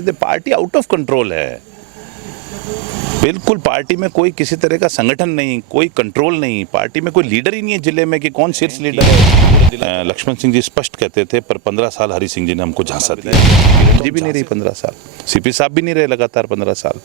Party out of control है, बिल्कुल। Party में कोई किसी तरह का संगठन नहीं, कोई कंट्रोल नहीं, पार्टी में कोई लीडर ही नहीं है जिले में कि कौन शीर्ष लीडर है। लक्ष्मण सिंह जी स्पष्ट कहते थे, पर 15 साल हरि सिंह जी ने हमको झांसा दिया। जी भी नहीं रही 15 साल, सीपी साहब भी नहीं रहे लगातार 15 साल,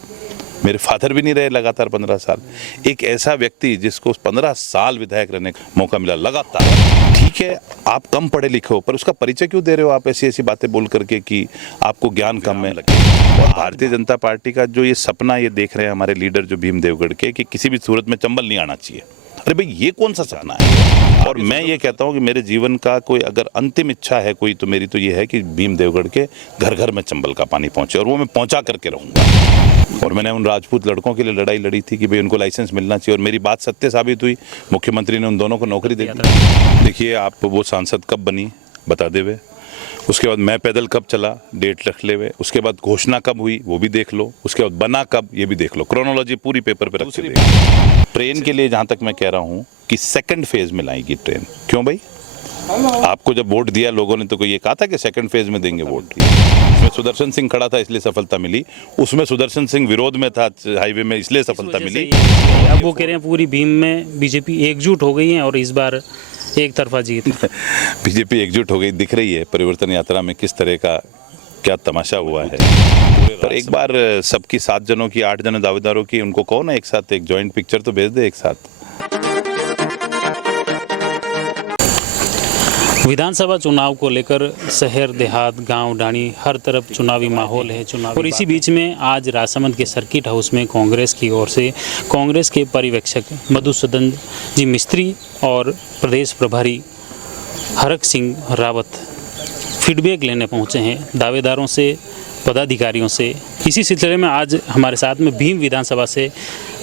मेरे फादर भी नहीं रहे लगातार 15 साल। एक ऐसा व्यक्ति जिसको 15 साल विधायक रहने का मौका मिला लगातार, ठीक है आप कम पढ़े लिखे हो, पर उसका परिचय क्यों दे रहे हो आप ऐसी ऐसी बातें बोल करके कि आपको ज्ञान कम है। और भारतीय जनता पार्टी का जो ये सपना ये देख रहे हैं हमारे लीडर जो भीम देवगढ़ के, कि किसी भी सूरत में चंबल नहीं आना चाहिए। अरे भाई ये कौन सा सपना है। और मैं ये कहता हूँ कि मेरे जीवन का कोई अगर अंतिम इच्छा है कोई, तो मेरी तो ये है कि भीम देवगढ़ के घर घर में चंबल का पानी पहुंचे, और वो मैं पहुंचा करके रहूंगा। और मैंने उन राजपूत लड़कों के लिए लड़ाई लड़ी थी कि भाई उनको लाइसेंस मिलना चाहिए, और मेरी बात सत्य साबित हुई। मुख्यमंत्री ने उन दोनों को नौकरी दे दी। देखिए आप वो सांसद कब बनी बता देवे, उसके बाद मैं पैदल कब चला डेट रख ले हुए, उसके बाद घोषणा कब हुई वो भी देख लो, उसके बाद बना कब ये भी देख लो, क्रोनोलॉजी पूरी पेपर पे रख के। ट्रेन के लिए जहां तक मैं कह रहा हूं कि सेकंड फेज में लाएगी ट्रेन। क्यों भाई, आपको जब वोट दिया लोगों ने तो कोई ये कहा था कि सेकंड फेज में देंगे वोट। उसमें सुदर्शन सिंह खड़ा था इसलिए सफलता मिली, उसमें सुदर्शन सिंह विरोध में था हाईवे में इसलिए सफलता मिली। अब वो कह रहे हैं पूरी भीम में बीजेपी एकजुट हो गई है और इस बार एक तरफा जीत। बीजेपी एकजुट हो गई दिख रही है परिवर्तन यात्रा में, किस तरह का क्या तमाशा हुआ है। पर एक बार सबकी 7 जनों की 8 जन दावेदारों की उनको कहो ना एक साथ एक जॉइंट पिक्चर तो भेज दे एक साथ। विधानसभा चुनाव को लेकर शहर देहात गांव डाणी हर तरफ चुनावी माहौल है। और इसी बीच में आज राजसमंद के सर्किट हाउस में कांग्रेस की ओर से कांग्रेस के पर्यवेक्षक मधुसूदन जी मिस्त्री और प्रदेश प्रभारी हरक सिंह रावत फीडबैक लेने पहुंचे हैं दावेदारों से, पदाधिकारियों से। इसी सिलसिले में आज हमारे साथ में भीम विधानसभा से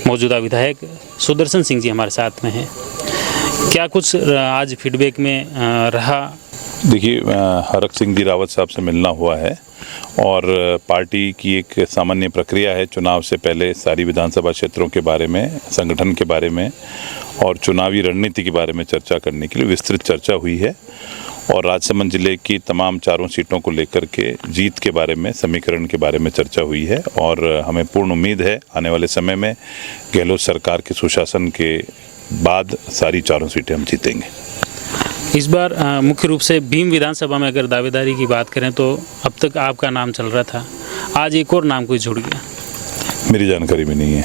मौजूदा विधायक सुदर्शन सिंह जी हमारे साथ में हैं। क्या कुछ आज फीडबैक में रहा? देखिए हरक सिंह जी रावत साहब से मिलना हुआ है, और पार्टी की एक सामान्य प्रक्रिया है चुनाव से पहले सारी विधानसभा क्षेत्रों के बारे में, संगठन के बारे में और चुनावी रणनीति के बारे में चर्चा करने के लिए विस्तृत चर्चा हुई है। और राजसमंद जिले की तमाम 4 सीटों को लेकर के जीत के बारे में, समीकरण के बारे में चर्चा हुई है। और हमें पूर्ण उम्मीद है आने वाले समय में गहलोत सरकार के सुशासन के बाद सारी 4 सीटें हम जीतेंगे। इस बार मुख्य रूप से भीम विधानसभा में अगर दावेदारी की बात करें तो अब तक आपका नाम चल रहा था, आज एक और नाम कोई जुड़ गया? मेरी जानकारी में नहीं है।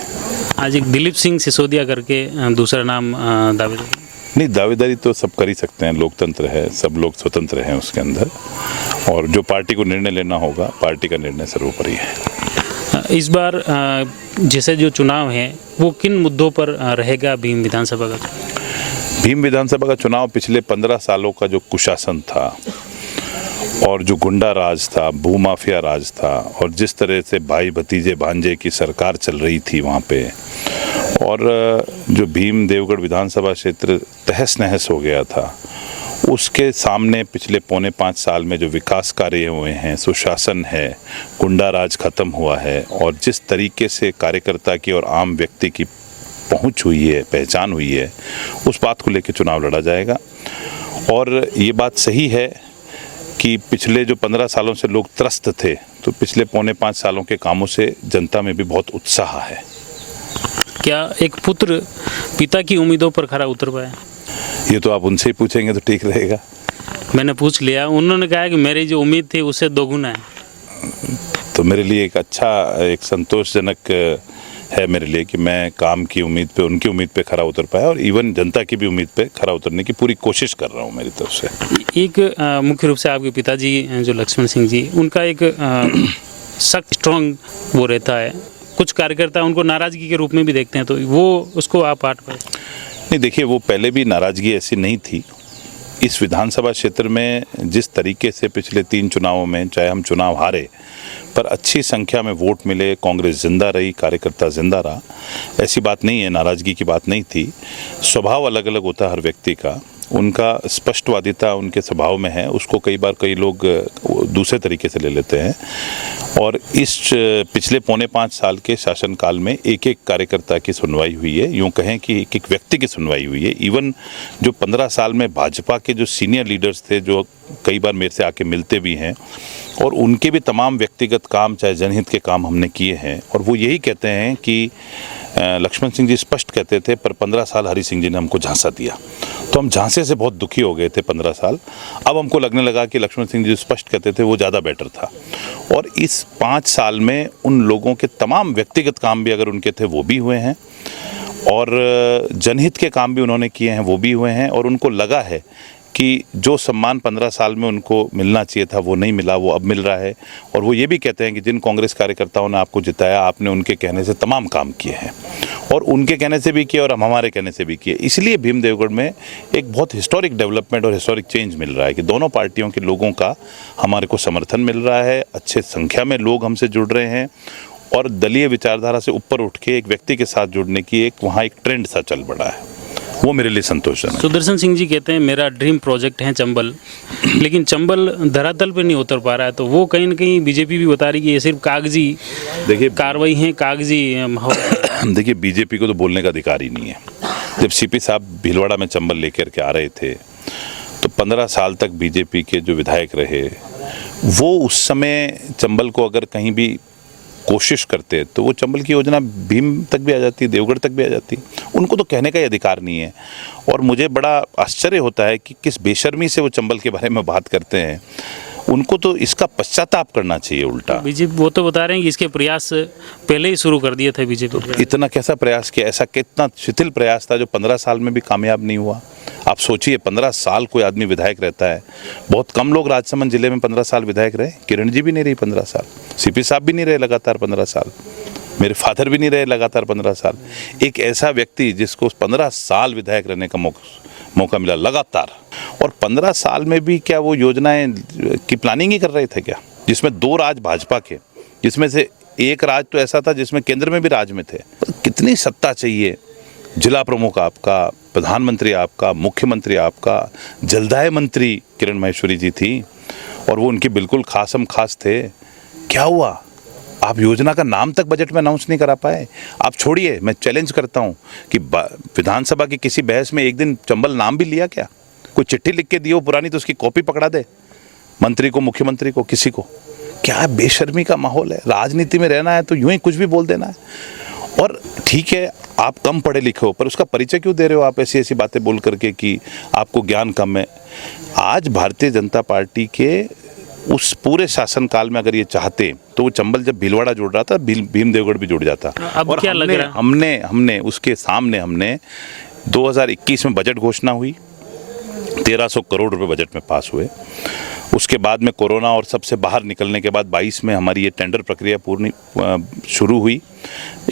आज एक दिलीप सिंह सिसोदिया करके दूसरा नाम दावेदारी? नहीं, दावेदारी तो सब कर ही सकते हैं, लोकतंत्र है, सब लोग स्वतंत्र हैं उसके अंदर, और जो पार्टी को निर्णय लेना होगा पार्टी का निर्णय सर्वोपरि है। इस बार जैसे जो चुनाव है वो किन मुद्दों पर रहेगा भीम विधानसभा का? भीम विधानसभा का चुनाव पिछले 15 सालों का जो कुशासन था और जो गुंडा राज था, भूमाफिया राज था, और जिस तरह से भाई भतीजे भांजे की सरकार चल रही थी वहाँ पे, और जो भीम देवगढ़ विधानसभा क्षेत्र तहस नहस हो गया था, उसके सामने पिछले 4.5 साल में जो विकास कार्य हुए हैं, सुशासन है, गुंडा राज खत्म हुआ है, और जिस तरीके से कार्यकर्ता की और आम व्यक्ति की पहुंच हुई है, पहचान हुई है, उस बात को लेकर चुनाव लड़ा जाएगा। और ये बात सही है कि पिछले जो 15 सालों से लोग त्रस्त थे, तो पिछले 4.5 सालों के कामों से जनता में भी बहुत उत्साह है। क्या एक पुत्र पिता की उम्मीदों पर खरा उतर पाया? ये तो आप उनसे ही पूछेंगे तो ठीक रहेगा। मैंने पूछ लिया, उन्होंने कहा कि मेरी जो उम्मीद थी उससे दोगुना है। तो मेरे लिए एक अच्छा, एक संतोषजनक है मेरे लिए कि मैं काम की उम्मीद पे, उनकी उम्मीद पे खरा उतर पाया, और इवन जनता की भी उम्मीद पे खरा उतरने की पूरी कोशिश कर रहा हूँ मेरी तरफ से। एक मुख्य रूप से आपके पिताजी जो लक्ष्मण सिंह जी, उनका एक सख्त स्ट्रॉन्ग वो रहता है, कुछ कार्यकर्ता उनको नाराजगी के रूप में भी देखते हैं, तो वो उसको आप पाट पाए? नहीं, देखिए वो पहले भी नाराजगी ऐसी नहीं थी। इस विधानसभा क्षेत्र में जिस तरीके से पिछले 3 चुनावों में, चाहे हम चुनाव हारे पर अच्छी संख्या में वोट मिले, कांग्रेस जिंदा रही, कार्यकर्ता जिंदा रहा, ऐसी बात नहीं है, नाराजगी की बात नहीं थी। स्वभाव अलग अलग होता है हर व्यक्ति का, उनका स्पष्टवादिता उनके स्वभाव में है, उसको कई बार कई लोग दूसरे तरीके से ले लेते हैं। और इस पिछले 4.5 साल के शासनकाल में एक एक कार्यकर्ता की सुनवाई हुई है, यूँ कहें कि एक एक व्यक्ति की सुनवाई हुई है। इवन जो 15 साल में भाजपा के जो सीनियर लीडर्स थे, जो कई बार मेरे से आके मिलते भी हैं, और उनके भी तमाम व्यक्तिगत काम, चाहे जनहित के काम हमने किए हैं। और वो यही कहते हैं कि लक्ष्मण सिंह जी स्पष्ट कहते थे, पर 15 साल हरि सिंह जी ने हमको झांसा दिया, तो हम झांसे से बहुत दुखी हो गए थे 15 साल। अब हमको लगने लगा कि लक्ष्मण सिंह जी स्पष्ट कहते थे वो ज़्यादा बेटर था। और इस 5 साल में उन लोगों के तमाम व्यक्तिगत काम भी अगर उनके थे वो भी हुए हैं, और जनहित के काम भी उन्होंने किए हैं वो भी हुए हैं। और उनको लगा है कि जो सम्मान 15 साल में उनको मिलना चाहिए था वो नहीं मिला, वो अब मिल रहा है। और वो ये भी कहते हैं कि जिन कांग्रेस कार्यकर्ताओं ने आपको जिताया, आपने उनके कहने से तमाम काम किए हैं, और उनके कहने से भी किए और हम हमारे कहने से भी किए। इसलिए भीम देवगढ़ में एक बहुत हिस्टोरिक डेवलपमेंट और हिस्टोरिक चेंज मिल रहा है कि दोनों पार्टियों के लोगों का हमारे को समर्थन मिल रहा है, अच्छे संख्या में लोग हमसे जुड़ रहे हैं, और दलीय विचारधारा से ऊपर उठ के एक व्यक्ति के साथ जुड़ने की एक वहाँ एक ट्रेंड सा चल पड़ा है। वो मेरे लिए संतोषजनक है। सुदर्शन सिंह जी कहते हैं मेरा ड्रीम प्रोजेक्ट है चंबल, लेकिन चंबल धरातल पे नहीं उतर पा रहा है, तो वो कहीं ना कहीं बीजेपी भी बता रही कि ये सिर्फ कागजी देखिए कार्रवाई है, कागजी माहौल। देखिए, बीजेपी को तो बोलने का अधिकार ही नहीं है। जब सीपी साहब भीलवाड़ा में चंबल लेकर के आ रहे थे, तो 15 साल तक बीजेपी के जो विधायक रहे, वो उस समय चंबल को अगर कहीं भी कोशिश करते तो वो चंबल की योजना भीम तक भी आ जाती, देवगढ़ तक भी आ जाती। उनको तो कहने का ही अधिकार नहीं है। और मुझे बड़ा आश्चर्य होता है कि किस बेशर्मी से वो चंबल के बारे में बात करते हैं। उनको तो इसका पश्चाताप करना चाहिए उल्टा। बीजेपी वो तो बता रहे हैं कि इसके प्रयास पहले ही शुरू कर दिए थे बीजेपी। इतना कैसा प्रयास किया, ऐसा कितना शिथिल प्रयास था जो 15 साल में भी कामयाब नहीं हुआ। आप सोचिए, 15 साल कोई आदमी विधायक रहता है। बहुत कम लोग राजसमंद जिले में 15 साल विधायक रहे। किरण जी भी नहीं रही 15 साल, सीपी साहब भी नहीं रहे लगातार 15 साल, मेरे फादर भी नहीं रहे लगातार 15 साल। एक ऐसा व्यक्ति जिसको 15 साल विधायक रहने का मौका मिला लगातार, और 15 साल में भी क्या वो योजनाएं की प्लानिंग ही कर रहे थे क्या, जिसमें 2 राज भाजपा के, जिसमें से एक राज तो ऐसा था जिसमें केंद्र में भी राज में थे। कितनी सत्ता चाहिए, जिला प्रमुख आपका, प्रधानमंत्री आपका, मुख्यमंत्री आपका, जलदाय मंत्री किरण माहेश्वरी जी थी, और वो उनके बिल्कुल खासम खास थे। क्या हुआ, आप योजना का नाम तक बजट में अनाउंस नहीं करा पाए। आप छोड़िए, मैं चैलेंज करता हूं कि विधानसभा की किसी बहस में एक दिन चंबल नाम भी लिया क्या? कोई चिट्ठी लिख के दियो पुरानी, तो उसकी कॉपी पकड़ा दे मंत्री को, मुख्यमंत्री को, किसी को। क्या बेशर्मी का माहौल है। राजनीति में रहना है तो यूं ही कुछ भी बोल देना है। और ठीक है, आप कम पढ़े लिखे हो, पर उसका परिचय क्यों दे रहे हो आप ऐसी ऐसी बातें बोल करके कि आपको ज्ञान कम है। आज भारतीय जनता पार्टी के उस पूरे शासनकाल में अगर ये चाहते तो वो चंबल जब भीलवाड़ा जुड़ रहा था, भीम देवगढ़ भी जुड़ जाता। अब और क्या लग रहा है? हमने उसके सामने 2021 में बजट घोषणा हुई, 1300 करोड़ रुपए बजट में पास हुए। उसके बाद में कोरोना और सबसे बाहर निकलने के बाद 22 में हमारी ये टेंडर प्रक्रिया पूर्ण शुरू हुई।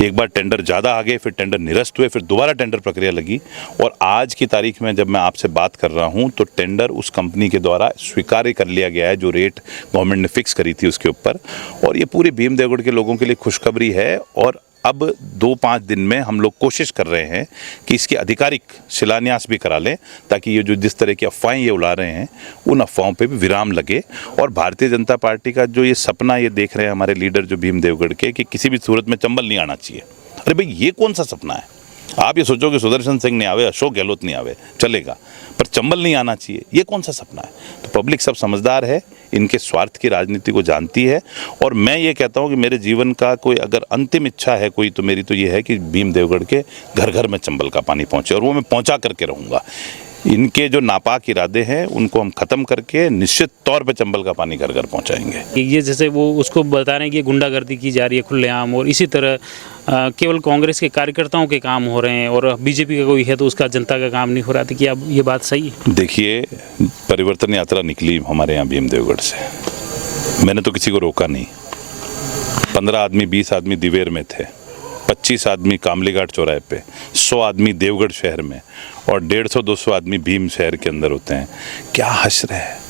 एक बार टेंडर ज़्यादा आ गए, फिर टेंडर निरस्त हुए, फिर दोबारा टेंडर प्रक्रिया लगी, और आज की तारीख में जब मैं आपसे बात कर रहा हूं तो टेंडर उस कंपनी के द्वारा स्वीकार कर लिया गया है जो रेट गवर्नमेंट ने फिक्स करी थी उसके ऊपर। और ये पूरे भीम देवगढ़ के लोगों के लिए खुशखबरी है। और अब 2-5 दिन में हम लोग कोशिश कर रहे हैं कि इसकी आधिकारिक शिलान्यास भी करा लें, ताकि ये जो जिस तरह की अफवाहें ये उड़ा रहे हैं उन अफवाहों पे भी विराम लगे। और भारतीय जनता पार्टी का जो ये सपना ये देख रहे हैं हमारे लीडर जो भीम देवगढ़ के, कि किसी भी सूरत में चंबल नहीं आना चाहिए। अरे भाई, ये कौन सा सपना है? आप ये सोचो कि सुदर्शन सिंह नहीं आवे, अशोक गहलोत नहीं आवे, चलेगा, पर चंबल नहीं आना चाहिए, ये कौन सा सपना है? तो पब्लिक सब समझदार है, इनके स्वार्थ की राजनीति को जानती है। और मैं ये कहता हूँ कि मेरे जीवन का कोई अगर अंतिम इच्छा है कोई, तो मेरी तो ये है कि भीम देवगढ़ के घर घर में चंबल का पानी पहुँचे, और वो मैं पहुँचा करके रहूँगा। इनके जो नापाक इरादे हैं उनको हम खत्म करके निश्चित तौर पे चंबल का पानी घर घर पहुंचाएंगे। ये जैसे वो उसको बता रहे हैं कि गुंडागर्दी की जा रही है खुलेआम, और इसी तरह केवल कांग्रेस के कार्यकर्ताओं के काम हो रहे हैं और बीजेपी का कोई है तो उसका जनता का काम नहीं हो रहा था। कि अब ये बात सही है? देखिए, परिवर्तन यात्रा निकली हमारे यहाँ भीम देवगढ़ से, मैंने तो किसी को रोका नहीं। 15 आदमी 20 आदमी दिवेर में थे, 25 आदमी कामलीघाट चौराहे पे, 100 आदमी देवगढ़ शहर में, और 150-200 आदमी भीम शहर के अंदर होते हैं। क्या हश्र है?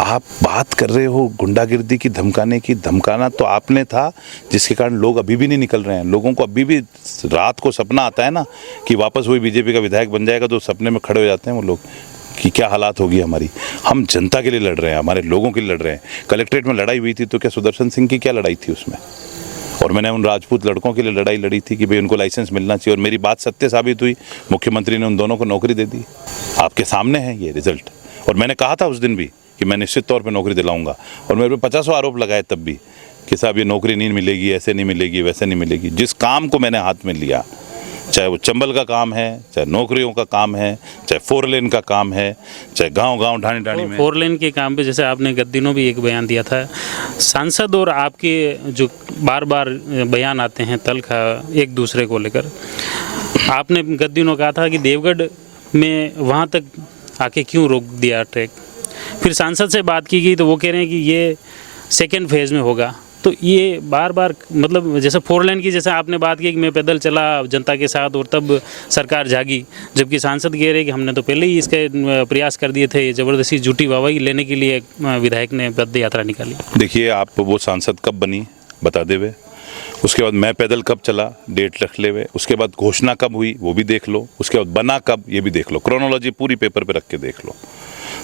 आप बात कर रहे हो गुंडागिर्दी की, धमकाने की। धमकाना तो आपने था, जिसके कारण लोग अभी भी नहीं निकल रहे हैं। लोगों को अभी भी रात को सपना आता है ना कि वापस वही बीजेपी का विधायक बन जाएगा, तो सपने में खड़े हो जाते हैं वो लोग। कि क्या हालात होगी हमारी। हम जनता के लिए लड़ रहे हैं, हमारे लोगों के लिए लड़ रहे हैं। कलेक्ट्रेट में लड़ाई हुई थी तो क्या सुदर्शन सिंह की क्या लड़ाई थी उसमें? और मैंने उन राजपूत लड़कों के लिए लड़ाई लड़ी थी कि भाई उनको लाइसेंस मिलना चाहिए, और मेरी बात सत्य साबित हुई। मुख्यमंत्री ने उन दोनों को नौकरी दे दी। आपके सामने है ये रिजल्ट। और मैंने कहा था उस दिन भी कि मैं निश्चित तौर पर नौकरी दिलाऊंगा, और मेरे पे 50 आरोप लगाए तब भी कि साहब ये नौकरी नहीं मिलेगी, ऐसे नहीं मिलेगी, वैसे नहीं मिलेगी। जिस काम को मैंने हाथ में लिया, चाहे वो चंबल का काम है, चाहे नौकरियों का काम है, चाहे 4 लेन का काम है, चाहे गांव-गांव ढाणी-ढाणी में 4 लेन के काम पे जैसे आपने गत दिनों भी एक बयान दिया था, सांसद और आपके जो बार बार बयान आते हैं तल्ख एक दूसरे को लेकर, आपने गत दिनों कहा था कि देवगढ़ में वहाँ तक आके क्यों रोक दिया ट्रैक। फिर सांसद से बात की गई तो वो कह रहे हैं कि ये सेकेंड फेज़ में होगा। तो ये बार बार मतलब जैसे 4 लेन की जैसे आपने बात की कि मैं पैदल चला जनता के साथ और तब सरकार जागी, जबकि सांसद कह रहे कि हमने तो पहले ही इसके प्रयास कर दिए थे, ज़बरदस्ती झूठी वाहवाही लेने के लिए विधायक ने पद यात्रा निकाली। देखिए, आप वो सांसद कब बनी बता दे वे, उसके बाद मैं पैदल कब चला डेट रख ले वे, उसके बाद घोषणा कब हुई वो भी देख लो, उसके बाद बना कब ये भी देख लो, क्रोनोलॉजी पूरी पेपर पे रख के देख लो।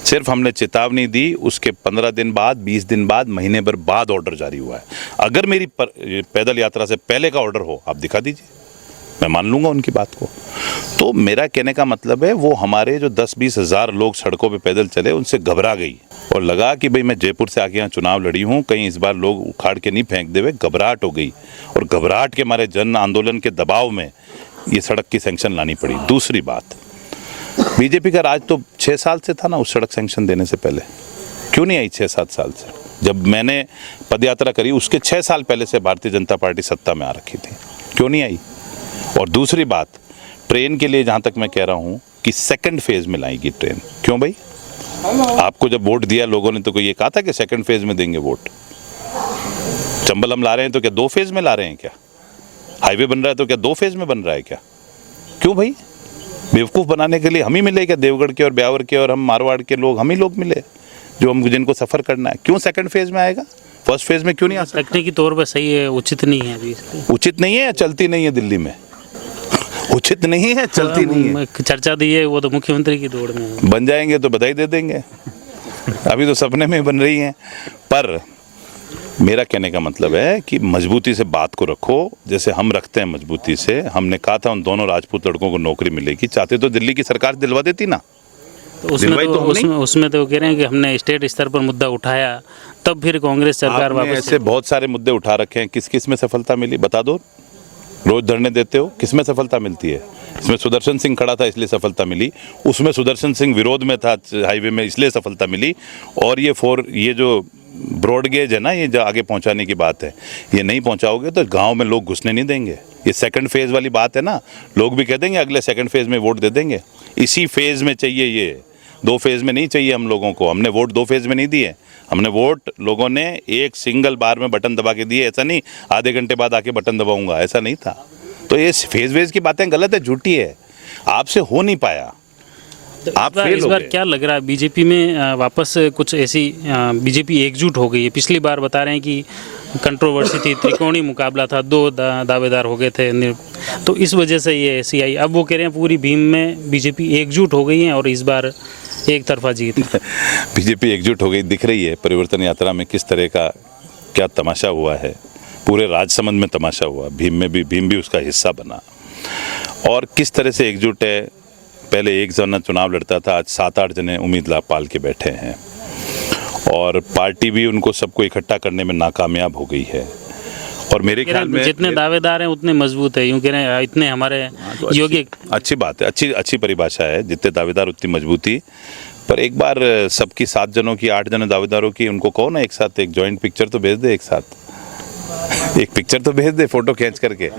सिर्फ हमने चेतावनी दी, उसके 15 दिन बाद, 20 दिन बाद, महीने भर बाद ऑर्डर जारी हुआ है। अगर मेरी पैदल यात्रा से पहले का ऑर्डर हो आप दिखा दीजिए, मैं मान लूंगा उनकी बात को। तो मेरा कहने का मतलब है वो हमारे जो 10-20 हज़ार लोग सड़कों पे पैदल चले उनसे घबरा गई और लगा कि भाई मैं जयपुर से आके यहाँ चुनाव लड़ी हूँ, कहीं इस बार लोग उखाड़ के नहीं फेंक देवे। घबराहट हो गई और घबराहट के मारे जन आंदोलन के दबाव में ये सड़क की सैंक्शन लानी पड़ी। दूसरी बात, बीजेपी का राज तो 6 साल से था ना, उस सड़क सैंक्शन देने से पहले क्यों नहीं आई? 6-7 साल से जब मैंने पदयात्रा करी उसके 6 साल पहले से भारतीय जनता पार्टी सत्ता में आ रखी थी, क्यों नहीं आई? और दूसरी बात, ट्रेन के लिए जहाँ तक मैं कह रहा हूँ कि सेकंड फेज में लाएगी ट्रेन। क्यों भाई? आपको जब वोट दिया लोगों ने तो कोई ये कहा था कि सेकंड फेज में देंगे वोट? चंबल हम ला रहे हैं तो क्या 2 फेज में ला रहे हैं क्या? हाईवे बन रहा है तो क्या 2 फेज में बन रहा है क्या? क्यों भाई? बेवकूफ़ बनाने के लिए हम ही मिले क्या? देवगढ़ के और ब्यावर के और हम मारवाड़ के लोग, हम ही लोग मिले जो हम जिनको सफ़र करना है। क्यों सेकंड फेज में आएगा? फर्स्ट फेज में क्यों नहीं आ सकता? तकनीकी तौर पर सही है, उचित नहीं है अभी इसलिए। उचित नहीं है या चलती नहीं है दिल्ली में? उचित नहीं है, चलती नहीं है। चर्चा दी है वो तो मुख्यमंत्री की दौड़ में है। बन जाएंगे तो बधाई दे देंगे, अभी तो सपने में बन रही हैं। पर मेरा कहने का मतलब है कि मजबूती से बात को रखो, जैसे हम रखते हैं मजबूती से। हमने कहा था उन दोनों राजपूत लड़कों को नौकरी मिलेगी, चाहते तो दिल्ली की सरकार दिलवा देती ना। तो उसमें तो कह रहे हैं कि हमने स्टेट स्तर पर मुद्दा उठाया, तब फिर कांग्रेस सरकार वापस। ऐसे बहुत सारे मुद्दे उठा रखे हैं, किस किस में सफलता मिली बता दो। रोज धरने देते हो, किस में सफलता मिलती है? इसमें सुदर्शन सिंह खड़ा था इसलिए सफलता मिली, उसमें सुदर्शन सिंह विरोध में था हाईवे में इसलिए सफलता मिली। और ये जो ब्रॉडगेज है ना, ये जो आगे पहुंचाने की बात है, ये नहीं पहुंचाओगे तो गांव में लोग घुसने नहीं देंगे। ये सेकंड फेज वाली बात है ना, लोग भी कह देंगे अगले सेकंड फेज में वोट दे देंगे। इसी फेज में चाहिए, ये 2 फेज में नहीं चाहिए हम लोगों को। हमने वोट 2 फेज में नहीं दिए, हमने वोट लोगों ने एक सिंगल बार में बटन दबा के दिए। ऐसा नहीं आधे घंटे बाद आके बटन दबाऊंगा, ऐसा नहीं था। तो ये फेज वेज की बातें गलत है, झूठी है, आपसे हो नहीं पाया। आप इस बार क्या लग रहा है बीजेपी में वापस कुछ ऐसी बीजेपी एकजुट हो गई है? पिछली बार बता रहे हैं कि कंट्रोवर्सी थी, त्रिकोणीय मुकाबला था, 2 दावेदार हो गए थे, तो इस वजह से ये ऐसी आई। अब वो कह रहे हैं पूरी भीम में बीजेपी एकजुट हो गई है और इस बार एक तरफा जीत। बीजेपी एकजुट हो गई दिख रही है। परिवर्तन यात्रा में किस तरह का क्या तमाशा हुआ है, पूरे राजसमंद में तमाशा हुआ, भीम भी उसका हिस्सा बना। और किस तरह से एकजुट है, पहले एक जना चुनाव लड़ता था, आज 7-8 जने उम्मीदवार पाल के बैठे हैं। और पार्टी भी उनको सबको इकट्ठा करने में नाकामयाब हो गई है। और मेरे ख्याल में जितने दावेदार हैं उतने मजबूत है, यूँ कह रहे हैं इतने हमारे योग्य। अच्छी बात है, अच्छी परिभाषा है, जितने दावेदार उतनी मजबूती। पर एक बार सबकी 7 जनों की, 8 जने दावेदारों की, उनको कहो ना एक साथ एक जॉइंट पिक्चर तो भेज दे, एक साथ एक पिक्चर तो भेज दे फोटो खींच करके।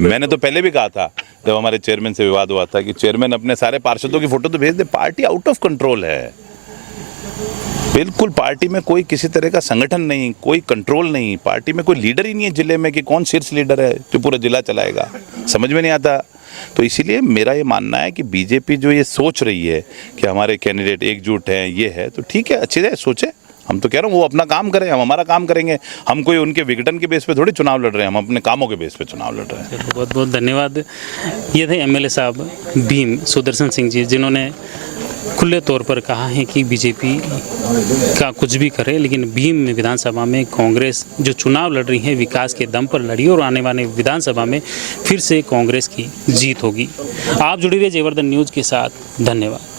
मैंने तो पहले भी कहा था जब हमारे चेयरमैन से विवाद हुआ था कि चेयरमैन अपने सारे पार्षदों की फोटो तो भेज दे। पार्टी आउट ऑफ कंट्रोल है बिल्कुल। पार्टी में कोई किसी तरह का संगठन नहीं, कोई कंट्रोल नहीं, पार्टी में कोई लीडर ही नहीं है जिले में कि कौन शीर्ष लीडर है जो पूरा जिला चलाएगा, समझ में नहीं आता। तो इसीलिए मेरा ये मानना है कि बीजेपी जो ये सोच रही है कि हमारे कैंडिडेट एकजुट हैं, ये है तो ठीक है, अच्छी है, सोचे। हम तो कह रहा हूँ वो अपना काम करें, हम हमारा काम करेंगे। हम कोई उनके विघटन के बेस पे थोड़ी चुनाव लड़ रहे हैं, हम अपने कामों के बेस पे चुनाव लड़ रहे हैं। बहुत बहुत धन्यवाद। ये थे एमएलए साहब भीम सुदर्शन सिंह जी, जिन्होंने खुले तौर पर कहा है कि बीजेपी का कुछ भी करे, लेकिन भीम विधानसभा में कांग्रेस जो चुनाव लड़ रही है विकास के दम पर लड़ी और आने वाले विधानसभा में फिर से कांग्रेस की जीत होगी। आप जुड़ी रहिए जयवर्धन न्यूज़ के साथ। धन्यवाद।